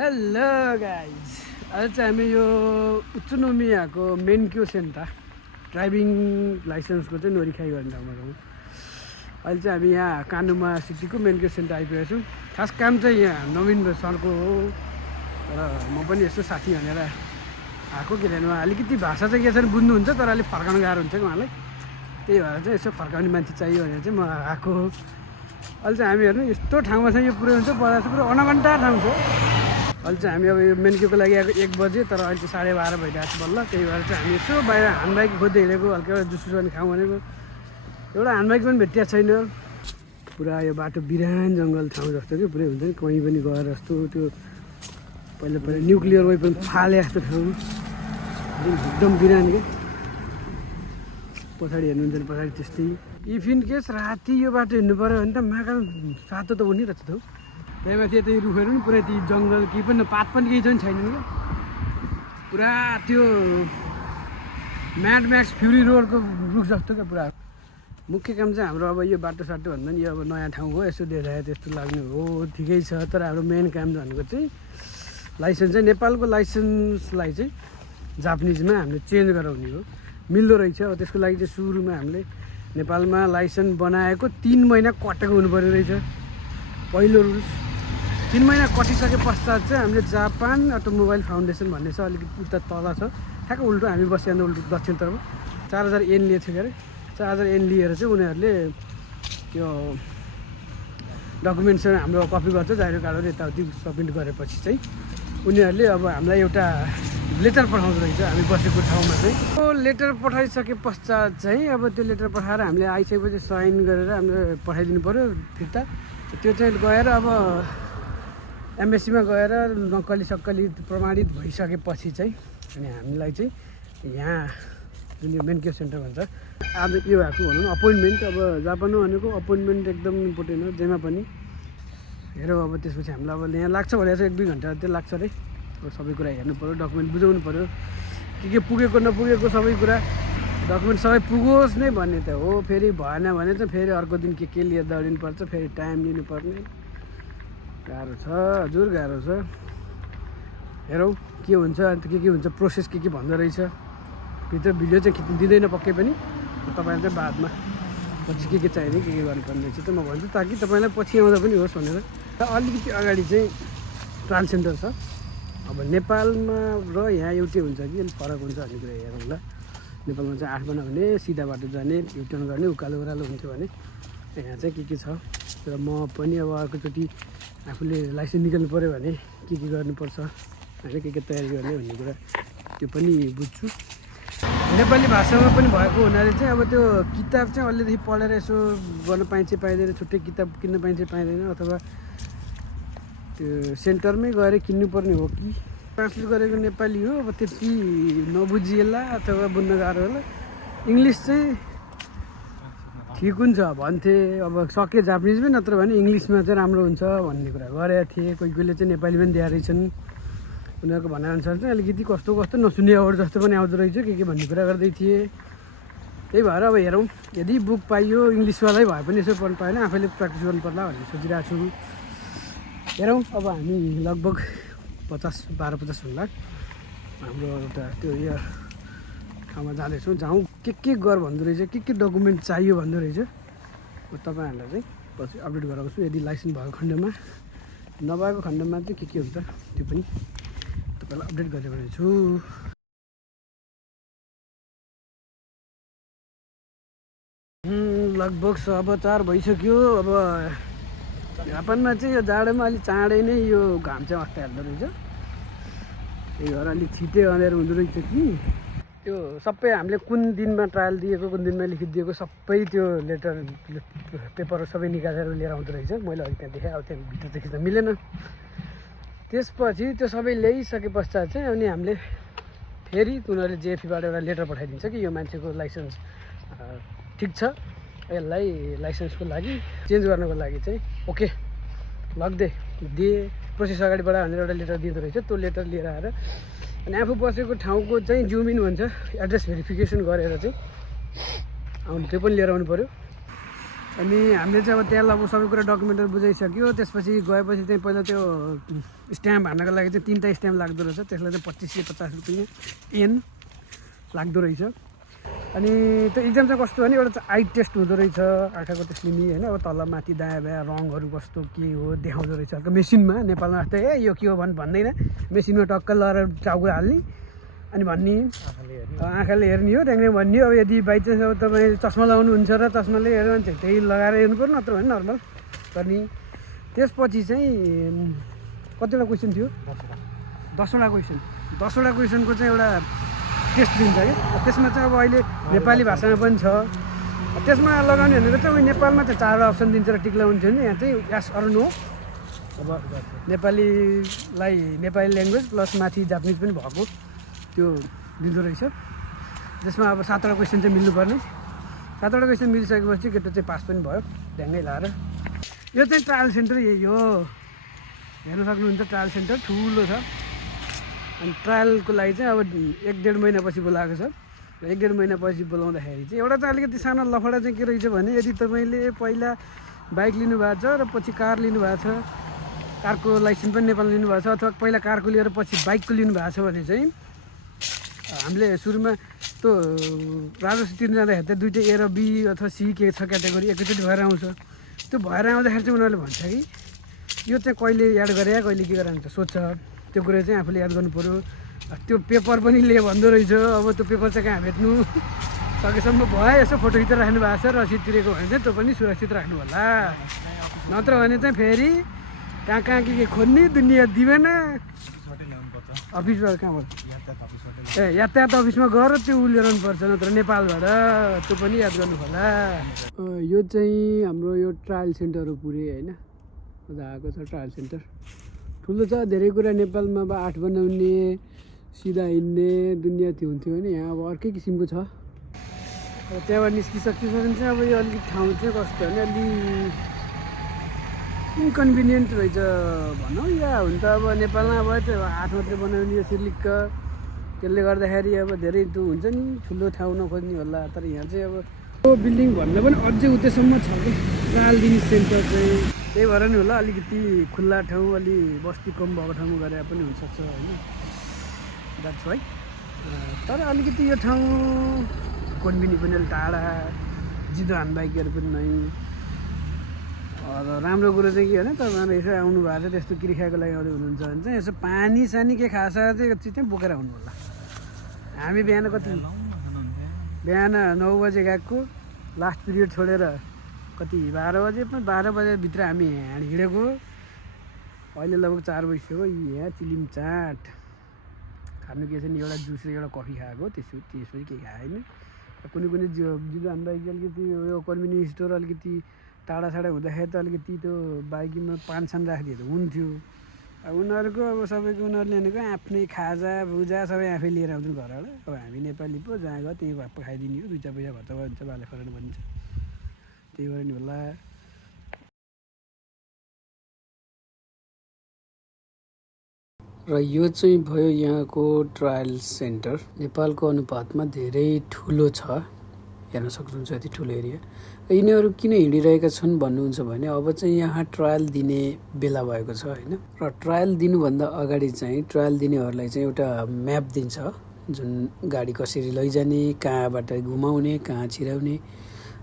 Hello guys, आज चाहिँ हामी यो उत्सुनोमियाको मेन्क्यो सेन्टा ड्राइभिङ लाइसेन्सको चाहिँ नोरिखाइ गर्ने ठाउँमा छौँ। अहिले चाहिँ हामी यहाँ कानुमा सिटीको मेन्क्यो सेन्टा आइपुगेको छौँ। खास काम चाहिँ यहाँ नवीन सरको हो र म पनि यसो साथी भनेर आएको। किनभने उहाँ अलिकति भाषा चाहिँ के छ भने बुझ्नुहुन्छ, तर अलिक फर्काउनु गाह्रो हुन्छ कि उहाँलाई। त्यही भएर चाहिँ यसो फर्काउने मान्छे चाहियो भनेर चाहिँ म आएको। अहिले चाहिँ हामी हेर्नु यस्तो ठाउँमा चाहिँ यो पुरै हुन्छ, बजार चाहिँ पुरो अनघन्टा ठाउँ छ। अहिले चाहिँ हामी अब यो मेन्क्योको लागि आएको 1 बजे, तर अहिले चाहिँ 12:30 भइरहेको छ बल्ल। त्यही भएर चाहिँ हामी यसो बाहिर ह्यान्डबाइक खोज्दै हिँडेको, हल्का एउटा जुस पनि खाउँ भनेको। एउटा ह्यान्डबाइक पनि भेटिएको छैन। पुरा यो बाटो बिरान जङ्गल ठाउँ जस्तो कि पुरै हुन्छ नि, कहीँ पनि गएर जस्तो। त्यो पहिला न्युक्लियर वेपन फाले जस्तो ठाउँ एकदम बिरान क्या। पछाडि हेर्नुहुन्छ भने पछाडि त्यस्तै। इफ इन केस राति यो बाटो हिँड्नु पऱ्यो भने त महाकाल सातो त हुने रहेछ त हौ। त्यहाँमाथि यतै रुखहरू पनि पुरै ती जङ्गल केही पनि पात पनि केही पनि छैन क्या। पुरा त्यो म्याड म्याक्स फ्युरी रोडको रुख जस्तो क्या पुरा। मुख्य काम चाहिँ हाम्रो अब यो बाटो साटो भन्दा नि यो अब नयाँ ठाउँ हो, यसो देखाए त्यस्तो लाग्ने हो, ठिकै छ। तर हाम्रो मेन काम भनेको चाहिँ लाइसेन्स चाहिँ नेपालको लाइसेन्सलाई चाहिँ जापानिजमा हामीले चेन्ज गराउने हो। मिल्दो रहेछ। अब त्यसको लागि चाहिँ सुरुमा हामीले नेपालमा लाइसेन्स बनाएको 3 महिना कटेको हुनु पर्ने रहेछ पहिलो रुल्स। 3 महिना कटिसके पश्चात चाहिँ हामीले जापान अटोमोबाइल फाउन्डेसन भन्ने छ, अलिकति उता तल छ, ठ्याक्क उल्टो हामी बसिरहँदा उल्टो दक्षिणतर्फ 4000 येन लिएको थियो अरे। 4000 येन लिएर चाहिँ उनीहरूले त्यो डकुमेन्ट्सहरू हाम्रो कपी गर्छ, जाहिरो कार्डहरू यताउति सब्मिट गरेपछि चाहिँ उनीहरूले अब हामीलाई एउटा लेटर पठाउँदो रहेछ हामी बसेको ठाउँमा चाहिँ। त्यो लेटर पठाइसके पश्चात चाहिँ अब त्यो लेटर पठाएर हामीले आइसकेपछि साइन गरेर हामीले पठाइदिनु पऱ्यो फिर्ता। त्यो चाहिँ गएर अब एमबेसीमा गएर नक्कली सक्कली प्रमाणित भइसकेपछि चाहिँ अनि हामीलाई चाहिँ यहाँ जुन यो मेन्क्यो सेन्टर भन्छ आज यो भएको भनौँ न अपोइन्टमेन्ट। अब जापानमा भनेको अपोइन्टमेन्ट एकदम इम्पोर्टेन्ट हो जेमा पनि। हेरौँ अब त्यसपछि हामीलाई अब यहाँ लाग्छ भने चाहिँ 1-2 घन्टा त्यो लाग्छ अरे। अब सबै कुरा हेर्नु पऱ्यो, डकुमेन्ट बुझाउनु पऱ्यो, के पुगेको नपुगेको सबै कुरा, डकुमेन्ट सबै पुगोस् नै भन्ने त हो। फेरि भएन भने चाहिँ फेरि अर्को दिन के लिएर दौडिनुपर्छ, फेरि टाइम लिनुपर्ने। गाह्रो छ हजुर, गाह्रो छ। हेरौँ के हुन्छ, अन्त के हुन्छ प्रोसेस के भन्दो रहेछ। भित्र भिडियो चाहिँ खिच्नु दिँदैन पक्कै पनि, तपाईँलाई चाहिँ बादमा पछि के चाहिने के गर्नुपर्ने रहेछ त म भन्छु, ताकि तपाईँलाई पछि आउँदा पनि होस् भनेर। अलिकति अगाडि चाहिँ ट्रान्स सेन्टर छ। अब नेपालमा र यहाँ एउटै हुन्छ कि अलिक फरक हुन्छ भन्ने कुरा हेरौँ ल। नेपालमा चाहिँ 8 बना भने सिधा बाटो जाने, युटर्न गर्ने, उकालो ओह्रालो हुन्थ्यो भने यहाँ चाहिँ के छ। र म पनि अब अर्कोचोटि आफूले लाइसेन्स निकाल्नु पऱ्यो भने के गर्नुपर्छ होइन, के तयारी गर्ने भन्ने कुरा त्यो पनि बुझ्छु। नेपाली भाषामा पनि भएको हुनाले चाहिँ अब त्यो किताब चाहिँ अहिलेदेखि पढेर यसो गर्न पाइन्छ पाइँदैन, छुट्टै किताब किन्न पाइन्छ पाइँदैन, अथवा त्यो सेन्टरमै गएर किन्नुपर्ने हो कि ट्रान्सलेट गरेको नेपाली हो। अब त्यति नबुझिएला अथवा बुझ्न गाह्रो होला। इङ्ग्लिस चाहिँ ठिक हुन्छ भन्थे, अब सके जापानिजमै, नत्र भने इङ्ग्लिसमा चाहिँ राम्रो हुन्छ भन्ने कुरा गरेका थिए। कोहीले चाहिँ नेपाली पनि दिएर रहेछन्। उनीहरूको भनाइअनुसार चाहिँ अलिकति कस्तो नसुन्ने अवर जस्तो पनि आउँदो रहेछ के भन्ने कुरा गर्दै थिए। त्यही भएर अब हेरौँ, यदि बुक पाइयो इङ्ग्लिसवालै भए पनि यसो पढ्नु पाएन आफैले प्र्याक्टिस गर्नु पर्ला भन्ने सोचिरहेको छु। हेरौँ अब हामी लगभग 12-50 हुन्ला हाम्रो एउटा त्यो यो ठाउँमा जाँदैछौँ, जाउँ के गर भन्दो रहेछ, के डकुमेन्ट चाहियो भन्दो रहेछ। म तपाईँहरूलाई चाहिँ पछि अपडेट गराउँछु। यदि लाइसेन्स भएको खण्डमा, नभएको खण्डमा चाहिँ के हुन्छ त्यो पनि तपाईँलाई अपडेट गरिरहेको छु। लगभग 4:15 भइसक्यो। अब जापानमा चाहिँ यो जाडोमा अलिक चाँडै नै यो घाम चाहिँ अस्ता हाल्दो रहेछ। त्यही भएर अलिक छिटै अँध्यारो हुँदो रहेछ कि। त्यो सबै हामीले कुन दिनमा ट्रायल दिएको, कुन दिनमा लिखिदिएको सबै त्यो लेटर पेपरहरू सबै निकालेर लिएर आउँदो रहेछ। मैले अघि त्यहाँ देखेँ, अब त्यहाँ भित्र चाहिँ खिच्न मिलेन। त्यसपछि त्यो सबै ल्याइसके पश्चात चाहिँ अनि हामीले फेरि उनीहरूले जेएफईबाट एउटा लेटर पठाइदिन्छ कि यो मान्छेको लाइसेन्स ठिक छ, यसलाई लाइसेन्सको लागि चेन्ज गर्नको लागि चाहिँ ओके लगिदिए दिए, प्रोसेस अगाडि बढायो भनेर एउटा लेटर दिँदो रहेछ। त्यो लेटर लिएर आएर अनि आफू बसेको ठाउँको चाहिँ जुम इन भन्छ, एड्रेस भेरिफिकेसन गरेर चाहिँ आउनु, त्यो पनि लिएर आउनु पऱ्यो। अनि हामीले चाहिँ अब त्यहाँ अब सबै कुरा डकुमेन्टहरू बुझाइसक्यो। त्यसपछि गएपछि चाहिँ पहिला त्यो स्ट्याम्प हान्नको लागि चाहिँ 3टा स्ट्याम्प लाग्दो रहेछ। त्यसलाई चाहिँ 2550 रुपियाँ एन लाग्दो रहेछ। अनि त्यो इक्जाम चाहिँ कस्तो भने एउटा चाहिँ आई टेस्ट हुँदो रहेछ आँखाको त्यसले नि होइन। अब तल माथि दायाँ बायाँ रङहरू कस्तो के हो देखाउँदो रहेछ हल्का मेसिनमा। नेपालमा जस्तै यो के हो भन्दैन, मेसिनमा टक्क लगाएर चाउको हाल्ने अनि भन्ने, आँखाले हेर्ने हो ट्याङ्ग्रे भन्ने हो। अब यदि बाइचान्स अब तपाईँ चस्मा लगाउनुहुन्छ र चस्माले हेर्नु भने त्यही लगाएर हेर्नु पर्यो, नत्र भने नर्मल गर्ने। त्यसपछि चाहिँ कतिवटा क्वेसन थियो? 10वटा क्वेसन। 10वटा क्वेसनको चाहिँ एउटा टेस्ट दिन्छ कि। त्यसमा चाहिँ अब अहिले नेपाली भाषामा पनि छ। त्यसमा लगाउने भनेको चाहिँ उयो नेपालमा चाहिँ 4वटा अप्सन दिन्छ र टिक लगाउनु थियो नि। यहाँ चाहिँ यस अर नो। अब नेपालीलाई नेपाली ल्याङ्ग्वेज प्लस माथि जापानिज पनि भएको त्यो दिँदो रहेछ। त्यसमा अब 7वटा क्वेसन चाहिँ मिल्नुपर्ने। 7वटा क्वेसन मिलिसकेपछि केटो चाहिँ पास पनि भयो ढ्याङ्गै लाएर। यो चाहिँ ट्रायल सेन्टर यही हो, हेर्न सक्नुहुन्छ। ट्रायल सेन्टर ठुलो छ। अनि ट्रायलको लागि चाहिँ अब 1-1.5 महिनापछि बोलाएको छ। र 1-1.5 महिनापछि बोलाउँदाखेरि चाहिँ एउटा चाहिँ अलिकति सानो लफडा चाहिँ के रहेछ भने यदि तपाईँले पहिला बाइक लिनुभएको छ र पछि कार लिनुभएको छ, कारको लाइसेन्स पनि नेपालमा लिनुभएको छ, अथवा पहिला कारको लिएर पछि बाइकको लिनुभएको छ भने चाहिँ हामीले सुरुमा त्यो राजस्व तिर्न जाँदाखेरि त 2टा ए र बी अथवा सी के छ क्याटेगोरी एकैचोटि भएर आउँछ। त्यो भएर आउँदाखेरि चाहिँ उनीहरूले भन्छ कि यो चाहिँ कहिले याद गरे कहिले के गरेर हुन्छ सोध्छ। त्यो कुरा चाहिँ आफूले याद गर्नु पऱ्यो। त्यो पेपर पनि लिए भन्दो रहेछ। अब त्यो पेपर चाहिँ कहाँ भेट्नु, सकेसम्म भयो यसो फोटो खिचेर राख्नु भएको छ, रसिद तिरेको भने चाहिँ त्यो पनि सुरक्षित राख्नु होला। नत्र भने चाहिँ फेरि कहाँ कहाँ के खोज्ने दुनियाँ दिँदैन। अफिसबाट कहाँबाट यातायात अफिसमा गएर त्यो ल्याउनु पर्छ, नत्र नेपालबाट। त्यो पनि याद गर्नु होला। यो चाहिँ हाम्रो यो ट्रायल सेन्टर हो पुरै होइन। मजा आएको छ ट्रायल सेन्टर। ठुलो छ, धेरै कुरा नेपालमा अब 8 बनाउने सिधा हिँड्ने दुनियाँ थियो हुन्थ्यो भने यहाँ अब अर्कै किसिमको छ। अब त्यहाँबाट निस्किसकिसकेपछि चाहिँ अब यो अलिक ठाउँ चाहिँ कस्तो भने अलि इन्कन्भिनियन्ट रहेछ भनौँ। या हुन त अब नेपालमा अब त्यो 8 मात्रै बनाउने यो सिर्लिक्क, त्यसले गर्दाखेरि अब धेरै त्यो हुन्छ नि ठुलो ठाउँ नखोज्ने होला। तर यहाँ चाहिँ अब त्यो बिल्डिङ भन्दा पनि अझै उतैसम्म छ कि ट्रायल दिने सेन्टर चाहिँ। त्यही भएर नि होला अलिकति खुल्ला ठाउँ, अलि बस्ती कम भएको ठाउँमा गरे पनि हुनसक्छ होइन। That's why. तर अलिकति यो ठाउँ कन्भिनी पनि अलिक टाढा, जिदो हानबाइकहरू पनि नै। र राम्रो कुरो चाहिँ के भने तपाईँहरू यसो आउनु भएको छ त्यस्तो किरिखाको लागि आउँदै हुनुहुन्छ भने चाहिँ यसो पानी सानी के खास चाहिँ चिज चाहिँ बोकेर आउनु होला। हामी बिहान 9 बजे गएको, लास्ट पिरियड छोडेर 12 बजेभित्र हामी हिँडेको। अहिले लगभग 4 बजिसक्यो। यहाँ चिलिम चाट खानु के छ नि, एउटा जुस र एउटा कफी खाएको। त्यसपछि केही खाएन। कुनै जिदो हान्दा अलिकति यो कन्भिनियन्स स्टोर अलिकति टाढा हुँदाखेरि त अलिकति त्यो बाइकमा पानसान राखिदिए त हुन्थ्यो। अब उनीहरूको अब सबैको उनीहरूले भनेको आफ्नै खाजा भुजा सबै आफै लिएर आउँछन् घरबाट। अब हामी नेपाली पो जहाँ गयो त्यहीँ भए खाइदिने हो, 2 पैसा खर्च भन्छ बाले फरक भनिन्छ। त्यही भएर नि होला। र यो चाहिँ भयो यहाँको ट्रायल सेन्टर। नेपालको अनुपातमा धेरै ठुलो छ, हेर्न सक्नुहुन्छ यति ठुलो एरिया। यिनीहरू किन हिँडिरहेका छन् भन्नुहुन्छ भने अब चाहिँ यहाँ ट्रायल दिने बेला भएको छ होइन। र ट्रायल दिनुभन्दा अगाडि चाहिँ ट्रायल दिनेहरूलाई चाहिँ एउटा म्याप दिन्छ, जुन गाडी कसरी लैजाने, कहाँबाट घुमाउने, कहाँ छिराउने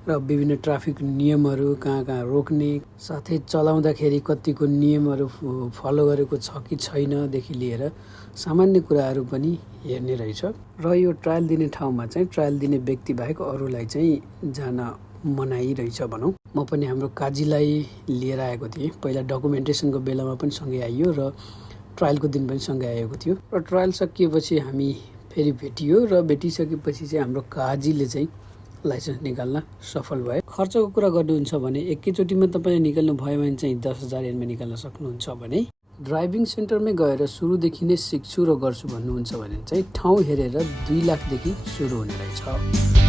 र विभिन्न ट्राफिक नियमहरू कहाँ कहाँ रोक्ने, साथै चलाउँदाखेरि कतिको नियमहरू फलो गरेको छ कि छैनदेखि लिएर सामान्य कुराहरू पनि हेर्ने रहेछ। र यो ट्रायल दिने ठाउँमा चाहिँ ट्रायल दिने व्यक्ति बाहेक अरूलाई चाहिँ जान मनाइ रहेछ भनौँ। म पनि हाम्रो काजीलाई लिएर आएको थिएँ। पहिला डकुमेन्टेसनको बेलामा पनि सँगै आइयो र ट्रायलको दिन पनि सँगै आएको थियो। र ट्रायल सकिएपछि हामी फेरि भेटियो र भेटिसकेपछि चाहिँ हाम्रो काजीले चाहिँ लाइसेन्स निकाल्न सफल भयो। खर्चको कुरा गर्नुहुन्छ भने एकैचोटिमा तपाईँले निकाल्नु भयो भने चाहिँ 10,000 ऐनमा निकाल्न सक्नुहुन्छ भने ड्राइभिङ सेन्टरमै गएर सुरुदेखि नै सिक्छु र गर्छु भन्नुहुन्छ भने चाहिँ ठाउँ हेरेर 2 लाखदेखि सुरु हुने रहेछ।